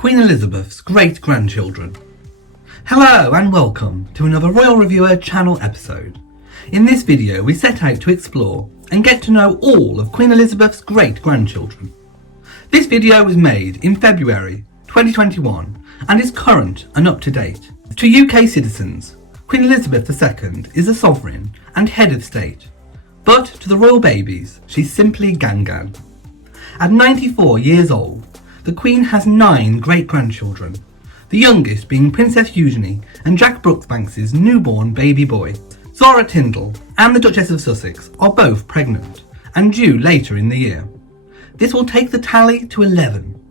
Queen Elizabeth's great-grandchildren. Hello and welcome to another Royal Reviewer channel episode. In this video we set out to explore and get to know all of Queen Elizabeth's great-grandchildren. This video was made in February 2021 and is current and up to date. To UK citizens, Queen Elizabeth II is a sovereign and head of state, but to the royal babies she's simply Gan-Gan. At 94 years old, the Queen has 9 great-grandchildren, the youngest being Princess Eugenie and Jack Brooksbank's newborn baby boy. Lena Tindall and the Duchess of Sussex are both pregnant and due later in the year. This will take the tally to 11.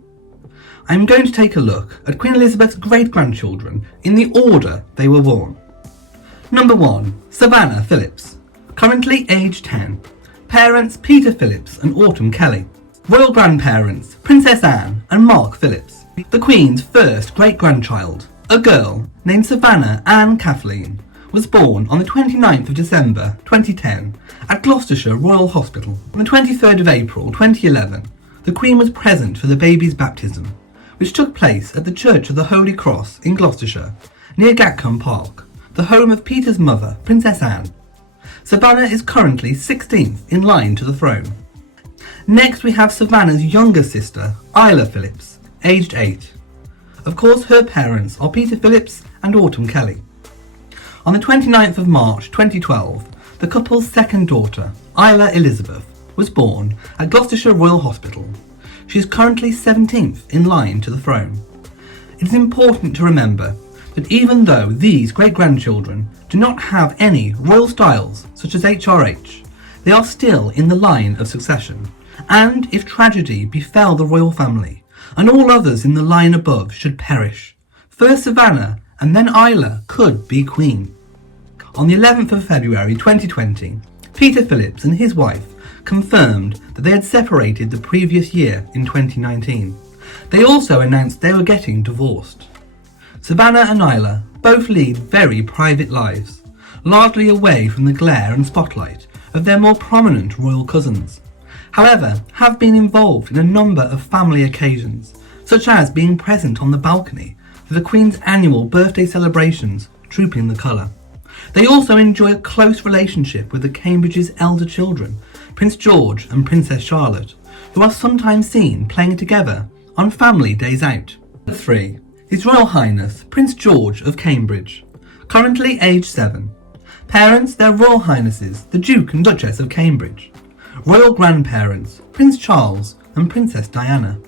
I am going to take a look at Queen Elizabeth's great-grandchildren in the order they were born. Number 1. Savannah Phillips, currently aged 10. Parents Peter Phillips and Autumn Kelly. Royal grandparents Princess Anne and Mark Phillips. The Queen's first great-grandchild, a girl named Savannah Anne Kathleen, was born on the 29th of December 2010 at Gloucestershire Royal Hospital. On the 23rd of April 2011, the Queen was present for the baby's baptism, which took place at the Church of the Holy Cross in Gloucestershire, near Gan-Gan Park, the home of Peter's mother, Princess Anne. Savannah is currently 16th in line to the throne. Next we have Savannah's younger sister, Isla Phillips, aged 8. Of course her parents are Peter Phillips and Autumn Kelly. On the 29th of March 2012, the couple's second daughter, Isla Elizabeth, was born at Gloucestershire Royal Hospital. She is currently 17th in line to the throne. It is important to remember that even though these great-grandchildren do not have any royal styles such as HRH, they are still in the line of succession, and if tragedy befell the royal family, and all others in the line above should perish, first Savannah and then Isla could be queen. On the 11th of February 2020, Peter Phillips and his wife confirmed that they had separated the previous year in 2019. They also announced they were getting divorced. Savannah and Isla both lead very private lives, largely away from the glare and spotlight of their more prominent royal cousins. However, have been involved in a number of family occasions, such as being present on the balcony for the Queen's annual birthday celebrations, Trooping the Colour. They also enjoy a close relationship with the Cambridge's elder children, Prince George and Princess Charlotte, who are sometimes seen playing together on family days out. 3. His Royal Highness Prince George of Cambridge, currently aged 7. Parents their Royal Highnesses the Duke and Duchess of Cambridge. Royal grandparents Prince Charles and Princess Diana.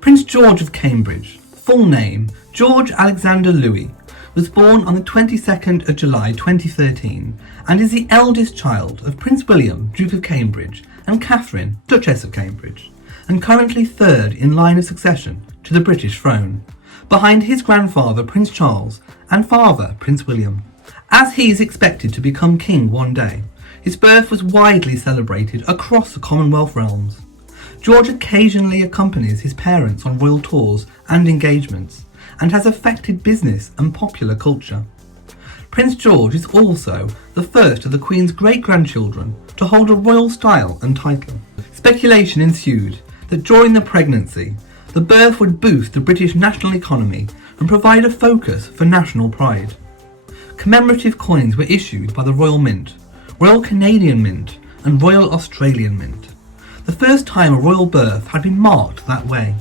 Prince George of Cambridge, full name George Alexander Louis, was born on the 22nd of July 2013 and is the eldest child of Prince William, Duke of Cambridge, and Catherine, Duchess of Cambridge, and currently third in line of succession to the British throne, behind his grandfather Prince Charles and father Prince William. As he is expected to become king one day, his birth was widely celebrated across the Commonwealth realms. George occasionally accompanies his parents on royal tours and engagements, and has affected business and popular culture. Prince George is also the first of the Queen's great-grandchildren to hold a royal style and title. Speculation ensued that during the pregnancy, the birth would boost the British national economy and provide a focus for national pride. Commemorative coins were issued by the Royal Mint, Royal Canadian Mint and Royal Australian Mint. The first time a royal birth had been marked that way.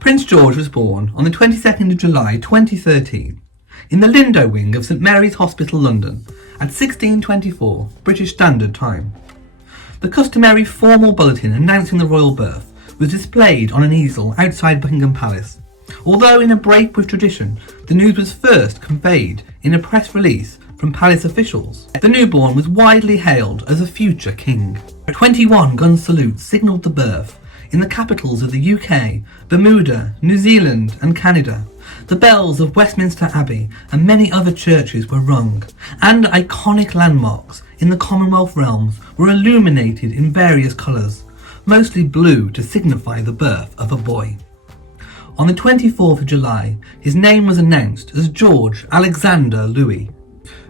Prince George was born on the 22nd of July 2013 in the Lindo wing of St Mary's Hospital, London at 16:24 British Standard Time. The customary formal bulletin announcing the royal birth was displayed on an easel outside Buckingham Palace, although in a break with tradition, the news was first conveyed in a press release from palace officials. The newborn was widely hailed as a future king. 21 gun salutes signalled the birth in the capitals of the UK, Bermuda, New Zealand and Canada. The bells of Westminster Abbey and many other churches were rung, and iconic landmarks in the Commonwealth realms were illuminated in various colours, mostly blue to signify the birth of a boy. On the 24th of July, his name was announced as George Alexander Louis.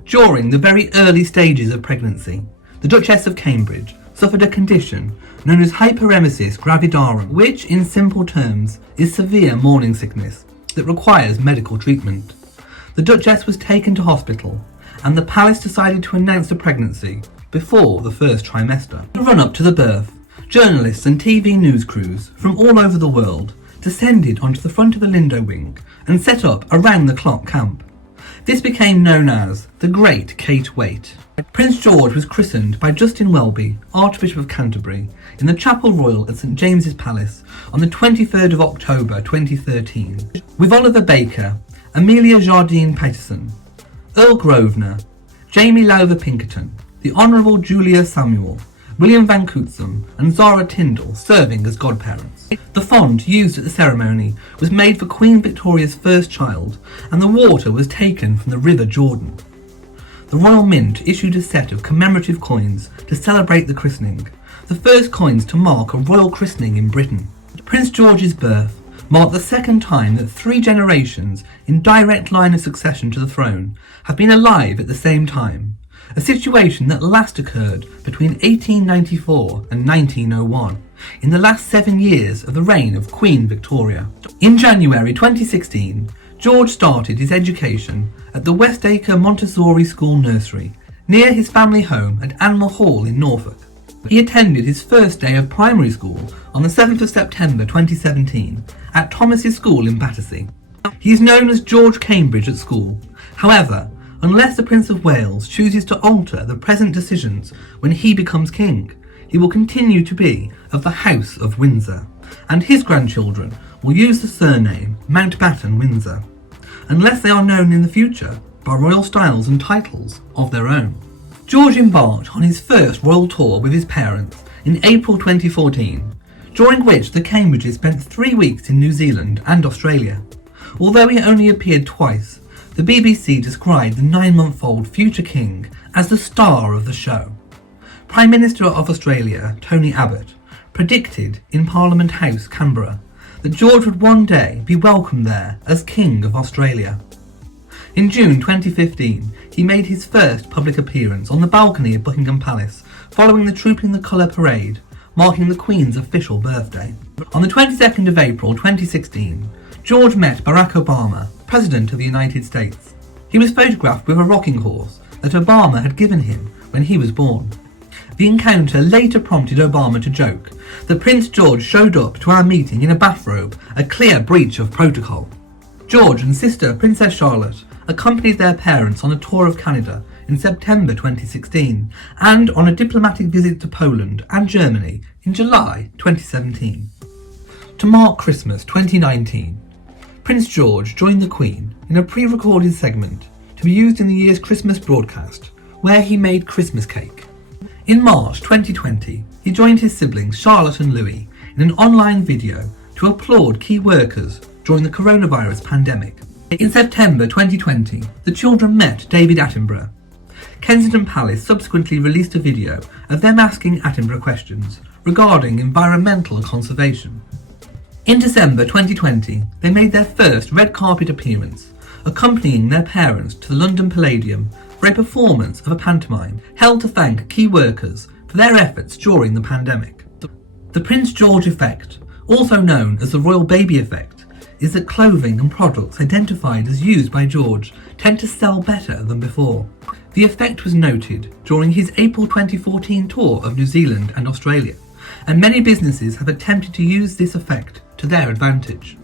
During the very early stages of pregnancy, the Duchess of Cambridge suffered a condition known as hyperemesis gravidarum, which in simple terms is severe morning sickness that requires medical treatment. The Duchess was taken to hospital and the palace decided to announce the pregnancy before the first trimester. In the run-up to the birth, journalists and TV news crews from all over the world descended onto the front of the Lindo wing and set up a round-the-clock camp. This became known as the Great Kate Wait. Prince George was christened by Justin Welby, Archbishop of Canterbury, in the Chapel Royal at St James's Palace on the 23rd of October 2013, with Oliver Baker, Amelia Jardine Patterson, Earl Grosvenor, Jamie Lowther Pinkerton, the Honourable Julia Samuel, William Van Cootsum and Zara Tindall serving as godparents. The font used at the ceremony was made for Queen Victoria's first child, and the water was taken from the River Jordan. The Royal Mint issued a set of commemorative coins to celebrate the christening, the first coins to mark a royal christening in Britain. Prince George's birth marked the second time that 3 generations in direct line of succession to the throne have been alive at the same time, a situation that last occurred between 1894 and 1901, in the last 7 years of the reign of Queen Victoria. In January 2016, George started his education at the Westacre Montessori School Nursery, near his family home at Animal Hall in Norfolk. He attended his first day of primary school on the 7th of September 2017 at Thomas's School in Battersea. He is known as George Cambridge at school. However, unless the Prince of Wales chooses to alter the present decisions when he becomes king, he will continue to be of the House of Windsor, and his grandchildren will use the surname Mountbatten-Windsor, unless they are known in the future by royal styles and titles of their own. George embarked on his first royal tour with his parents in April 2014, during which the Cambridges spent 3 weeks in New Zealand and Australia. Although he only appeared twice, the BBC described the 9-month-old future king as the star of the show. Prime Minister of Australia, Tony Abbott, predicted in Parliament House, Canberra, that George would one day be welcomed there as King of Australia. In June 2015, he made his first public appearance on the balcony of Buckingham Palace following the Trooping the Colour parade, marking the Queen's official birthday. On the 22nd of April 2016, George met Barack Obama, President of the United States. He was photographed with a rocking horse that Obama had given him when he was born. The encounter later prompted Obama to joke that Prince George showed up to our meeting in a bathrobe, a clear breach of protocol. George and sister Princess Charlotte accompanied their parents on a tour of Canada in September 2016 and on a diplomatic visit to Poland and Germany in July 2017. To mark Christmas 2019, Prince George joined the Queen in a pre-recorded segment to be used in the year's Christmas broadcast, where he made Christmas cake. In March 2020, he joined his siblings Charlotte and Louis in an online video to applaud key workers during the coronavirus pandemic. In September 2020, the children met David Attenborough. Kensington Palace subsequently released a video of them asking Attenborough questions regarding environmental conservation. In December 2020, they made their first red carpet appearance, accompanying their parents to the London Palladium for a performance of a pantomime held to thank key workers for their efforts during the pandemic. The Prince George effect, also known as the royal baby effect, is that clothing and products identified as used by George tend to sell better than before. The effect was noted during his April 2014 tour of New Zealand and Australia, and many businesses have attempted to use this effect to their advantage.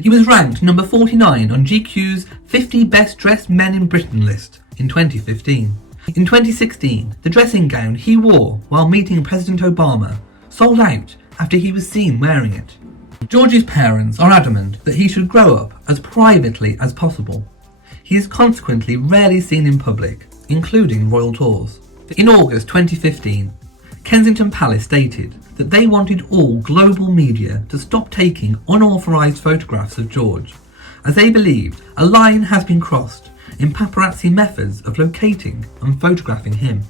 He was ranked number 49 on GQ's 50 Best Dressed Men in Britain list in 2015. In 2016, the dressing gown he wore while meeting President Obama sold out after he was seen wearing it. George's parents are adamant that he should grow up as privately as possible. He is consequently rarely seen in public, including royal tours. In August 2015, Kensington Palace stated that they wanted all global media to stop taking unauthorised photographs of George, as they believed a line has been crossed in paparazzi methods of locating and photographing him.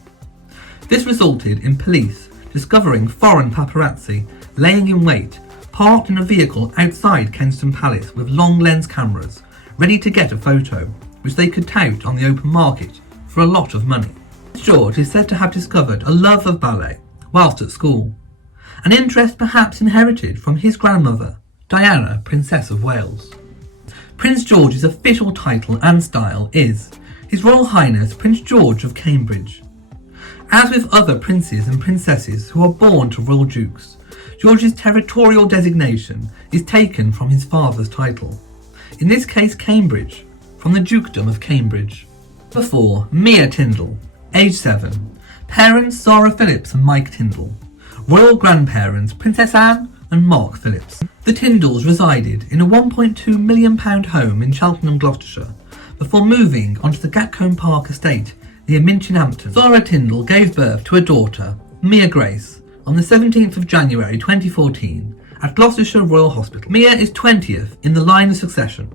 This resulted in police discovering foreign paparazzi laying in wait, parked in a vehicle outside Kensington Palace with long lens cameras, ready to get a photo, which they could tout on the open market for a lot of money. George is said to have discovered a love of ballet whilst at school, an interest perhaps inherited from his grandmother, Diana, Princess of Wales. Prince George's official title and style is His Royal Highness Prince George of Cambridge. As with other princes and princesses who are born to royal dukes, George's territorial designation is taken from his father's title, in this case Cambridge, from the Dukedom of Cambridge. Before, Lena Tindall, age 7, parents Sarah Phillips and Mike Tindall, royal grandparents Princess Anne and Mark Phillips. The Tindalls resided in a £1.2 million home in Cheltenham, Gloucestershire, before moving onto the Gatcombe Park estate near Minchinhampton. Sarah Tindall gave birth to a daughter, Mia Grace, on the 17th of January 2014 at Gloucestershire Royal Hospital. Mia is 20th in the line of succession.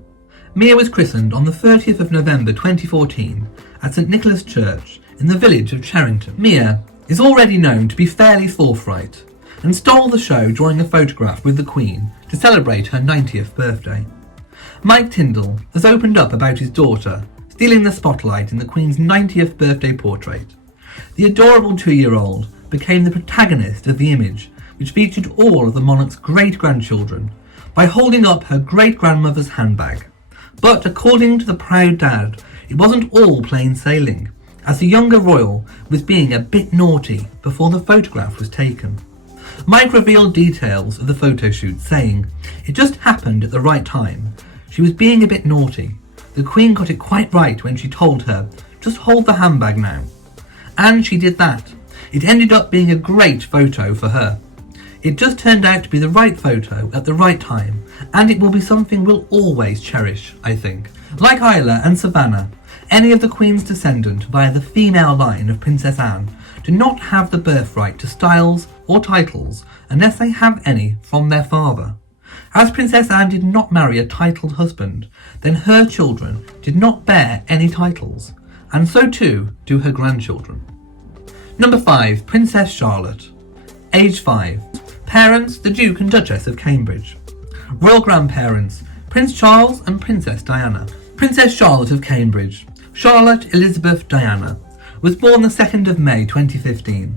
Mia was christened on the 30th of November 2014 at St Nicholas Church in the village of Cherrington. Mia is already known to be fairly forthright and stole the show during a photograph with the Queen to celebrate her 90th birthday. Mike Tindall has opened up about his daughter stealing the spotlight in the Queen's 90th birthday portrait. The adorable 2-year-old became the protagonist of the image, which featured all of the monarch's great-grandchildren, by holding up her great-grandmother's handbag. But according to the proud dad, it wasn't all plain sailing, as the younger royal was being a bit naughty before the photograph was taken. Mike revealed details of the photo shoot, saying, "It just happened at the right time. She was being a bit naughty. The Queen got it quite right when she told her, 'Just hold the handbag now.' And she did that. It ended up being a great photo for her. It just turned out to be the right photo at the right time, and it will be something we'll always cherish, I think." Like Isla and Savannah, any of the Queen's descendant via the female line of Princess Anne do not have the birthright to styles or titles unless they have any from their father. As Princess Anne did not marry a titled husband, then her children did not bear any titles, and so too do her grandchildren. Number 5. Princess Charlotte, age 5. Parents, the Duke and Duchess of Cambridge. Royal grandparents, Prince Charles and Princess Diana. Princess Charlotte of Cambridge, Charlotte Elizabeth Diana, was born the 2nd of May 2015.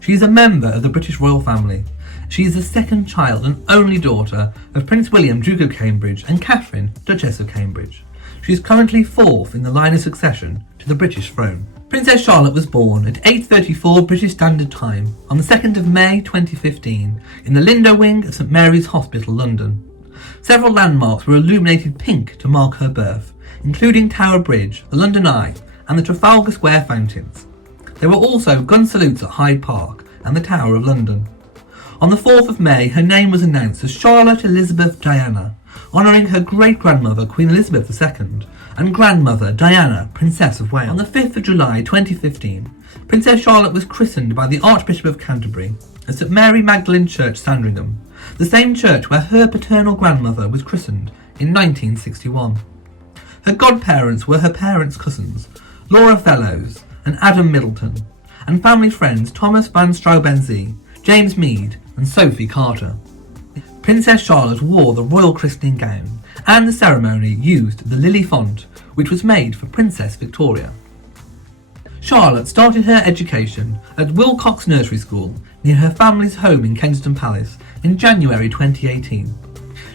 She is a member of the British royal family. She is the second child and only daughter of Prince William, Duke of Cambridge, and Catherine, Duchess of Cambridge. She is currently 4th in the line of succession to the British throne. Princess Charlotte was born at 8:34 British Standard Time on the 2nd of May 2015 in the Lindo Wing of St Mary's Hospital, London. Several landmarks were illuminated pink to mark her birth, including Tower Bridge, the London Eye, and the Trafalgar Square fountains. There were also gun salutes at Hyde Park and the Tower of London. On the 4th of May, her name was announced as Charlotte Elizabeth Diana, honouring her great-grandmother Queen Elizabeth II and grandmother Diana, Princess of Wales. On the 5th of July 2015, Princess Charlotte was christened by the Archbishop of Canterbury at St Mary Magdalene Church, Sandringham, the same church where her paternal grandmother was christened in 1961. Her godparents were her parents' cousins, Laura Fellows and Adam Middleton, and family friends Thomas van Straubenzee, James Mead and Sophie Carter. Princess Charlotte wore the royal christening gown, and the ceremony used the lily font, which was made for Princess Victoria. Charlotte started her education at Wilcox Nursery School near her family's home in Kensington Palace in January 2018.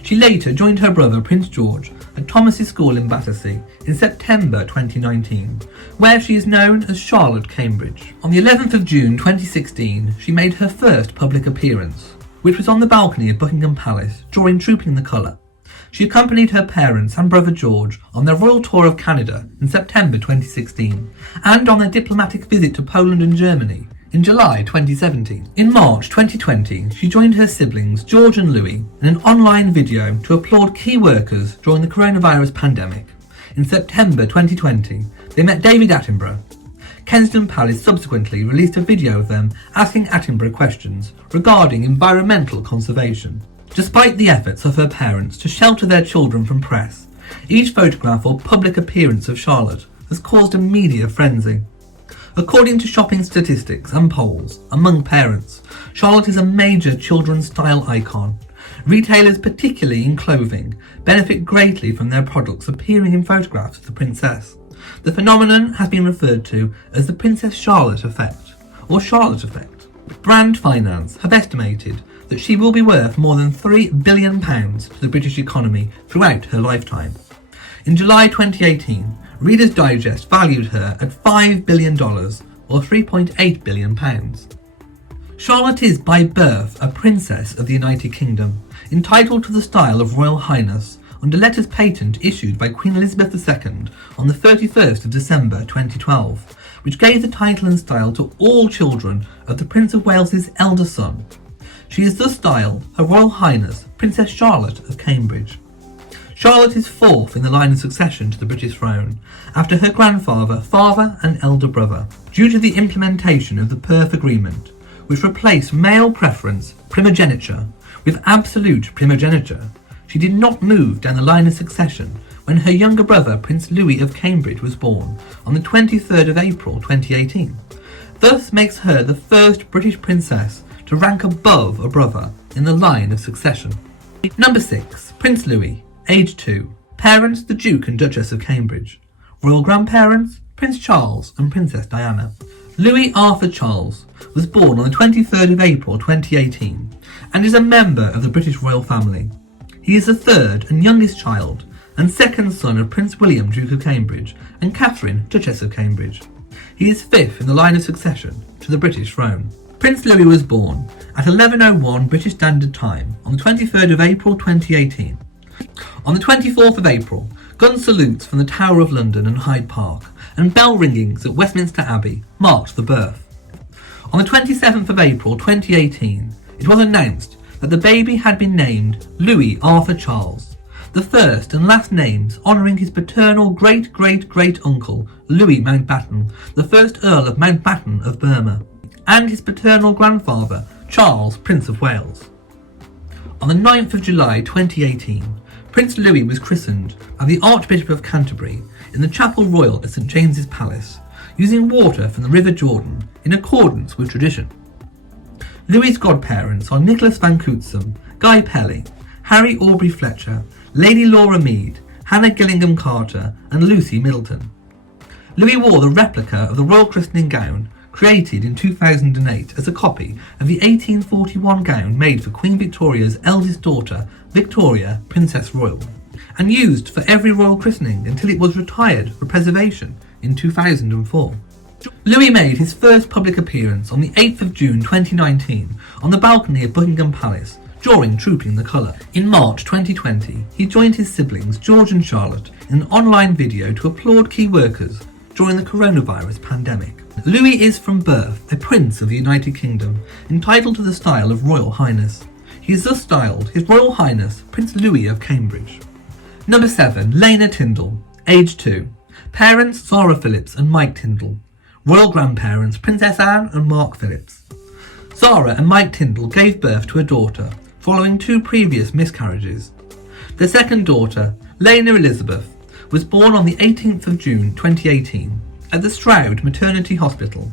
She later joined her brother Prince George at Thomas's School in Battersea in September 2019, where she is known as Charlotte Cambridge. On the 11th of June 2016, she made her first public appearance, which was on the balcony of Buckingham Palace during Trooping the Colour. She accompanied her parents and brother George on their royal tour of Canada in September 2016 and on their diplomatic visit to Poland and Germany in July 2017. In March 2020, she joined her siblings George and Louis in an online video to applaud key workers during the coronavirus pandemic. In September 2020, they met David Attenborough. Kensington Palace subsequently released a video of them asking Attenborough questions regarding environmental conservation. Despite the efforts of her parents to shelter their children from press, each photograph or public appearance of Charlotte has caused a media frenzy. According to shopping statistics and polls among parents, Charlotte is a major children's style icon. Retailers, particularly in clothing, benefit greatly from their products appearing in photographs of the princess. The phenomenon has been referred to as the Princess Charlotte effect, or Charlotte effect. Brand Finance have estimated that she will be worth more than £3 billion to the British economy throughout her lifetime. In July 2018, Reader's Digest valued her at $5 billion or £3.8 billion. Charlotte is by birth a princess of the United Kingdom, entitled to the style of Royal Highness under letters patent issued by Queen Elizabeth II on the 31st of December 2012, which gave the title and style to all children of the Prince of Wales's elder son. She is thus styled Her Royal Highness Princess Charlotte of Cambridge. Charlotte is fourth in the line of succession to the British throne, after her grandfather, father and elder brother, due to the implementation of the Perth Agreement, which replaced male preference primogeniture with absolute primogeniture. She did not move down the line of succession when her younger brother, Prince Louis of Cambridge, was born on the 23rd of April 2018, thus makes her the first British princess to rank above a brother in the line of succession. Number 6. Prince Louis, age 2. Parents, the Duke and Duchess of Cambridge. Royal grandparents, Prince Charles and Princess Diana. Louis Arthur Charles was born on the 23rd of April 2018 and is a member of the British royal family. He is the third and youngest child and second son of Prince William, Duke of Cambridge, and Catherine, Duchess of Cambridge. He is fifth in the line of succession to the British throne. Prince Louis was born at 11:01 British Standard Time on the 23rd of April 2018. On the 24th of April, gun salutes from the Tower of London and Hyde Park and bell ringings at Westminster Abbey marked the birth. On the 27th of April 2018, it was announced that the baby had been named Louis Arthur Charles, the first and last names honouring his paternal great-great-great-uncle Louis Mountbatten, the first Earl of Mountbatten of Burma, and his paternal grandfather Charles, Prince of Wales. On the 9th of July 2018, Prince Louis was christened by the Archbishop of Canterbury in the Chapel Royal at St James's Palace, using water from the River Jordan in accordance with tradition. Louis's godparents are Nicholas Van Cootsum, Guy Pelly, Harry Aubrey Fletcher, Lady Laura Mead, Hannah Gillingham Carter and Lucy Middleton. Louis wore the replica of the royal christening gown created in 2008 as a copy of the 1841 gown made for Queen Victoria's eldest daughter, Victoria, Princess Royal, and used for every royal christening until it was retired for preservation in 2004. Louis made his first public appearance on the 8th of June 2019 on the balcony of Buckingham Palace during Trooping the Colour. In March 2020, he joined his siblings George and Charlotte in an online video to applaud key workers during the coronavirus pandemic. Louis is from birth a Prince of the United Kingdom, entitled to the style of Royal Highness. He is thus styled His Royal Highness Prince Louis of Cambridge. Number 7. Lena Tindall, age 2. Parents Savannah Phillips and Mike Tindall. Royal grandparents Princess Anne and Mark Phillips. Zara and Mike Tindall gave birth to a daughter following 2 previous miscarriages. Their second daughter, Lena Elizabeth, was born on the 18th of June 2018 at the Stroud Maternity Hospital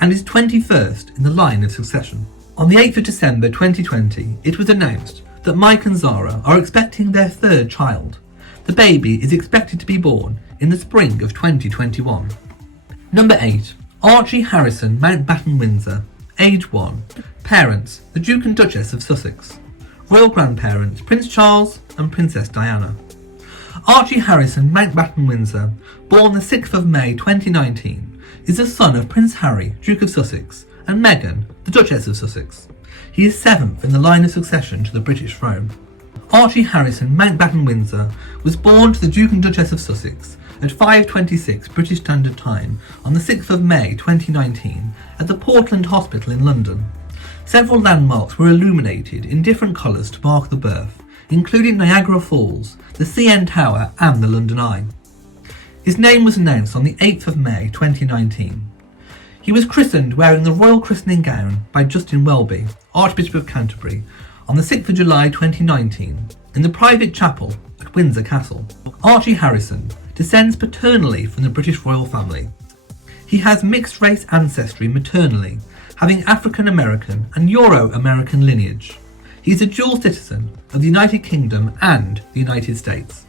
and is 21st in the line of succession. On the 8th of December 2020, it was announced that Mike and Zara are expecting their third child. The baby is expected to be born in the spring of 2021. Number 8. Archie Harrison Mountbatten-Windsor, age 1. Parents, the Duke and Duchess of Sussex. Royal grandparents, Prince Charles and Princess Diana. Archie Harrison Mountbatten-Windsor, born the 6th of May 2019, is the son of Prince Harry, Duke of Sussex, and Meghan, the Duchess of Sussex. He is 7th in the line of succession to the British throne. Archie Harrison Mountbatten-Windsor was born to the Duke and Duchess of Sussex at 5:26 British Standard Time on the 6th of May 2019 at the Portland Hospital in London. Several landmarks were illuminated in different colours to mark the birth, including Niagara Falls, the CN Tower and the London Eye. His name was announced on the 8th of May 2019. He was christened wearing the royal christening gown by Justin Welby, Archbishop of Canterbury, on the 6th of July 2019 in the private chapel at Windsor Castle. Archie Harrison descends paternally from the British royal family. He has mixed-race ancestry maternally, having African American and Euro American lineage. He is a dual citizen of the United Kingdom and the United States.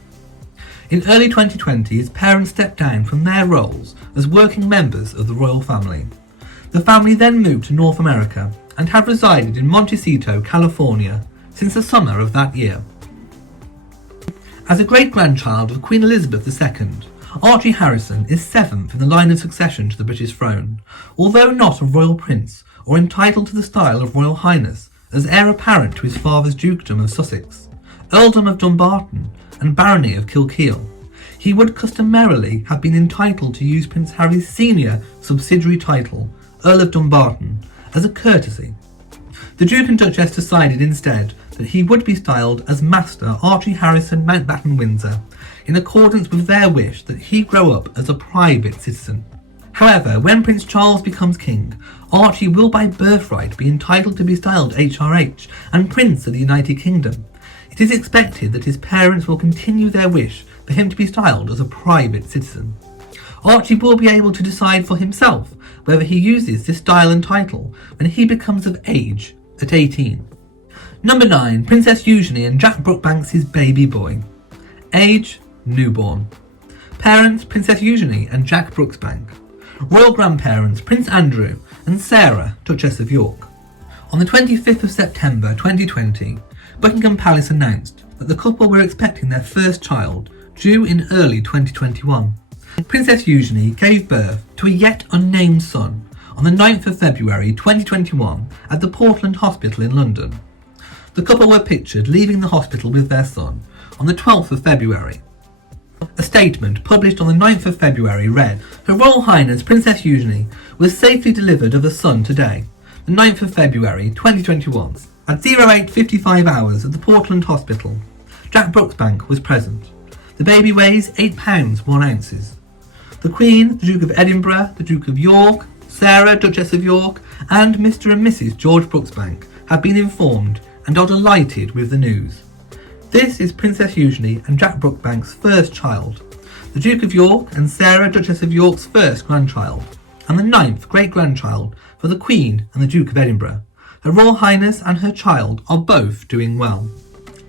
In early 2020, his parents stepped down from their roles as working members of the royal family. The family then moved to North America and have resided in Montecito, California since the summer of that year. As a great-grandchild of Queen Elizabeth II, Archie Harrison is 7th in the line of succession to the British throne, although not a royal prince or entitled to the style of Royal Highness as heir apparent to his father's dukedom of Sussex, earldom of Dumbarton and barony of Kilkeel. He would customarily have been entitled to use Prince Harry's senior subsidiary title, Earl of Dumbarton, as a courtesy. The Duke and Duchess decided instead that he would be styled as Master Archie Harrison Mountbatten-Windsor, in accordance with their wish that he grow up as a private citizen. However, when Prince Charles becomes king, Archie will by birthright be entitled to be styled HRH and Prince of the United Kingdom. It is expected that his parents will continue their wish for him to be styled as a private citizen. Archie will be able to decide for himself whether he uses this style and title when he becomes of age at 18. Number 9. Princess Eugenie and Jack Brooksbank's baby boy. Age: newborn. Parents: Princess Eugenie and Jack Brooksbank. Royal grandparents: Prince Andrew and Sarah, Duchess of York. On the 25th of September 2020, Buckingham Palace announced that the couple were expecting their first child, due in early 2021. Princess Eugenie gave birth to a yet unnamed son on the 9th of February 2021 at the Portland Hospital in London. The couple were pictured leaving the hospital with their son on the 12th of February. A statement published on the 9th of February read, Her Royal Highness Princess Eugenie was safely delivered of a son today, the 9th of February 2021, at 08:55 hours at the Portland Hospital. Jack Brooksbank was present. The baby weighs 8 pounds 1 ounces. The Queen, the Duke of Edinburgh, the Duke of York, Sarah, Duchess of York, and Mr. and Mrs. George Brooksbank have been informed and are delighted with the news. This is Princess Eugenie and Jack Brooksbank's first child, the Duke of York and Sarah, Duchess of York's first grandchild, and the 9th great-grandchild for the Queen and the Duke of Edinburgh. Her Royal Highness and her child are both doing well.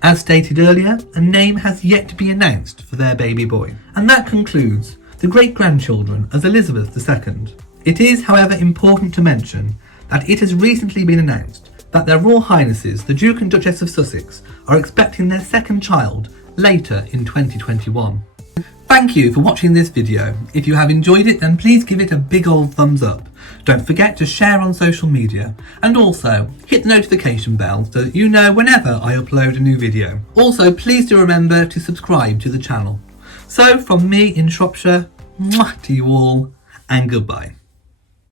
As stated earlier, a name has yet to be announced for their baby boy. And that concludes the great-grandchildren of Elizabeth II. It is, however, important to mention that it has recently been announced that their Royal Highnesses, the Duke and Duchess of Sussex, are expecting their second child later in 2021. Thank you for watching this video. If you have enjoyed it, then please give it a big old thumbs up. Don't forget to share on social media, and also hit the notification bell so that you know whenever I upload a new video. Also, please do remember to subscribe to the channel. So from me in Shropshire, mwah to you all, and goodbye.